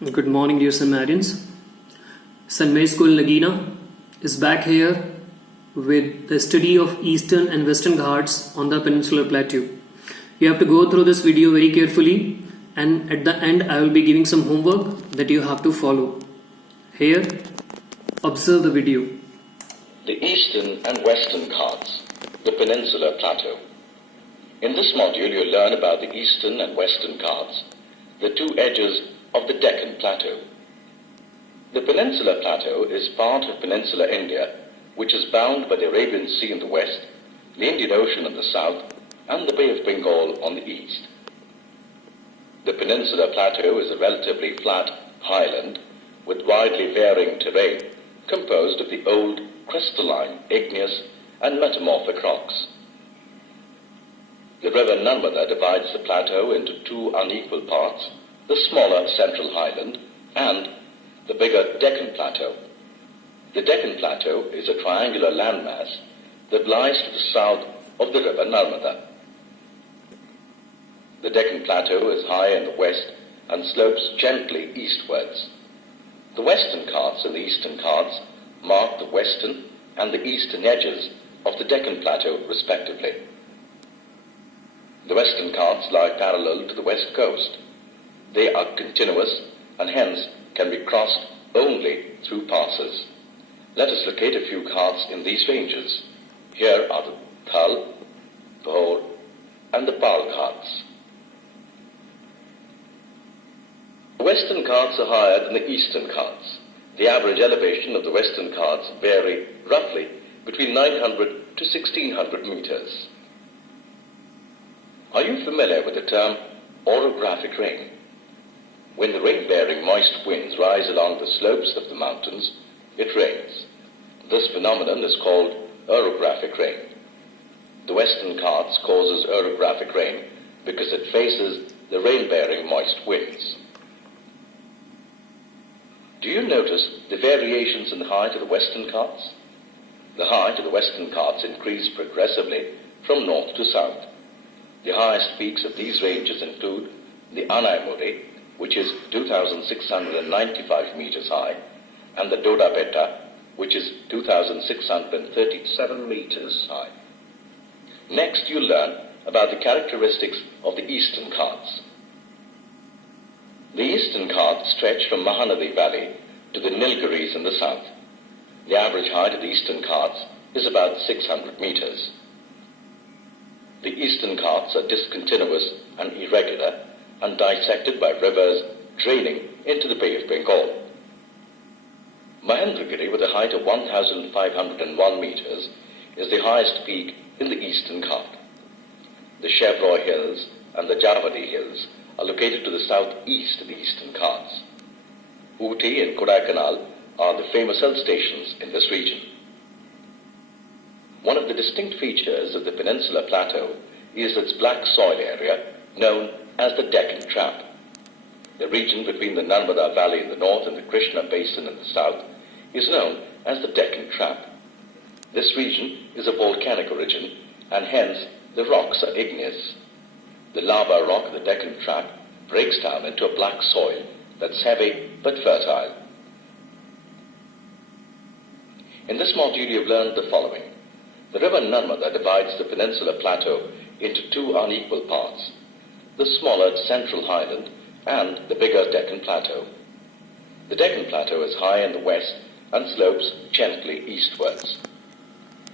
Good morning, dear Samarians. St. Mary's School Nagina is back here with the study of Eastern and Western Ghats on the Peninsular Plateau. You have to go through this video very carefully, and at the end I will be giving some homework that you have to follow. Here, observe the video. The Eastern and Western Ghats, the Peninsular Plateau. In this module you'll learn about the Eastern and Western Ghats, the two edges of the Deccan Plateau. The Peninsula Plateau is part of Peninsular India, which is bound by the Arabian Sea in the west, the Indian Ocean in the south, and the Bay of Bengal on the east. The Peninsula Plateau is a relatively flat highland with widely varying terrain composed of the old crystalline, igneous, and metamorphic rocks. The river Narmada divides the plateau into two unequal parts, the smaller Central Highland and the bigger Deccan Plateau. The Deccan Plateau is a triangular landmass that lies to the south of the river Narmada. The Deccan Plateau is high in the west and slopes gently eastwards. The Western Ghats and the Eastern Ghats mark the western and the eastern edges of the Deccan Plateau respectively. The Western Ghats lie parallel to the west coast. They are continuous and hence can be crossed only through passes. Let us locate a few ghats in these ranges. Here are the Thal, Bhor, and the Pal Ghats. The Western Ghats are higher than the Eastern Ghats. The average elevation of the Western Ghats vary roughly between 900 to 1600 meters. Are you familiar with the term orographic rain? When the rain-bearing moist winds rise along the slopes of the mountains, it rains. This phenomenon is called orographic rain. The Western Ghats causes orographic rain because it faces the rain-bearing moist winds. Do you notice the variations in the height of the Western Ghats? The height of the Western Ghats increase progressively from north to south. The highest peaks of these ranges include the Anaimuri, which is 2,695 meters high, and the Doda Beta, which is 2,637 meters high. Next, you'll learn about the characteristics of the Eastern Ghats. The Eastern Ghats stretch from Mahanadi Valley to the Nilgiris in the south. The average height of the Eastern Ghats is about 600 meters. The Eastern Ghats are discontinuous and irregular and dissected by rivers draining into the Bay of Bengal. Mahendragiri, with a height of 1,501 meters, is the highest peak in the Eastern Ghat. The Chevroy Hills and the Javadi Hills are located to the southeast of the Eastern Ghats. Ooty and Kodaikanal are the famous hill stations in this region. One of the distinct features of the Peninsula Plateau is its black soil area known as the Deccan Trap. The region between the Narmada Valley in the north and the Krishna Basin in the south is known as the Deccan Trap. This region is of volcanic origin and hence the rocks are igneous. The lava rock of the Deccan Trap breaks down into a black soil that's heavy but fertile. In this module you've learned the following. The river Narmada divides the Peninsula Plateau into two unequal parts, the smaller Central Highland and the bigger Deccan Plateau. The Deccan Plateau is high in the west and slopes gently eastwards.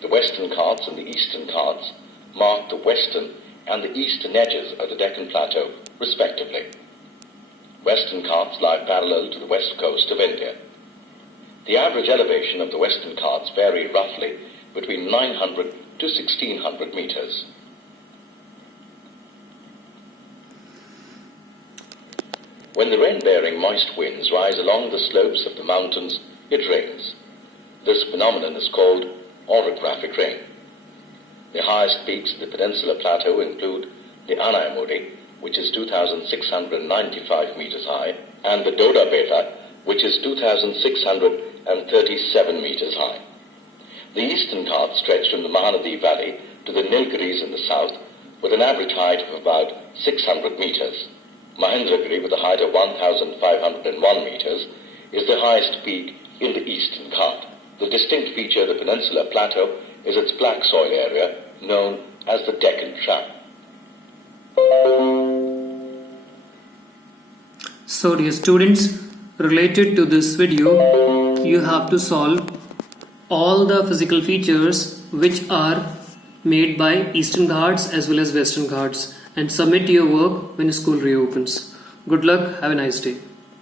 The Western Ghats and the Eastern Ghats mark the western and the eastern edges of the Deccan Plateau, respectively. Western Ghats lie parallel to the west coast of India. The average elevation of the Western Ghats vary roughly between 900 to 1600 meters. When the rain-bearing moist winds rise along the slopes of the mountains, it rains. This phenomenon is called orographic rain. The highest peaks of the Peninsula Plateau include the Anaimuri, which is 2,695 meters high, and the Doda Beta, which is 2,637 meters high. The Eastern Ghats stretch from the Mahanadi Valley to the Nilgiris in the south with an average height of about 600 meters. Mahendragiri, with a height of 1,501 101 meters, is the highest peak in the Eastern Ghat. The distinct feature of the Peninsula Plateau is its black soil area, known as the Deccan Trap. So dear students, related to this video, you have to solve all the physical features which are made by Eastern Ghats as well as Western Ghats and submit your work when school reopens. Good luck, have a nice day.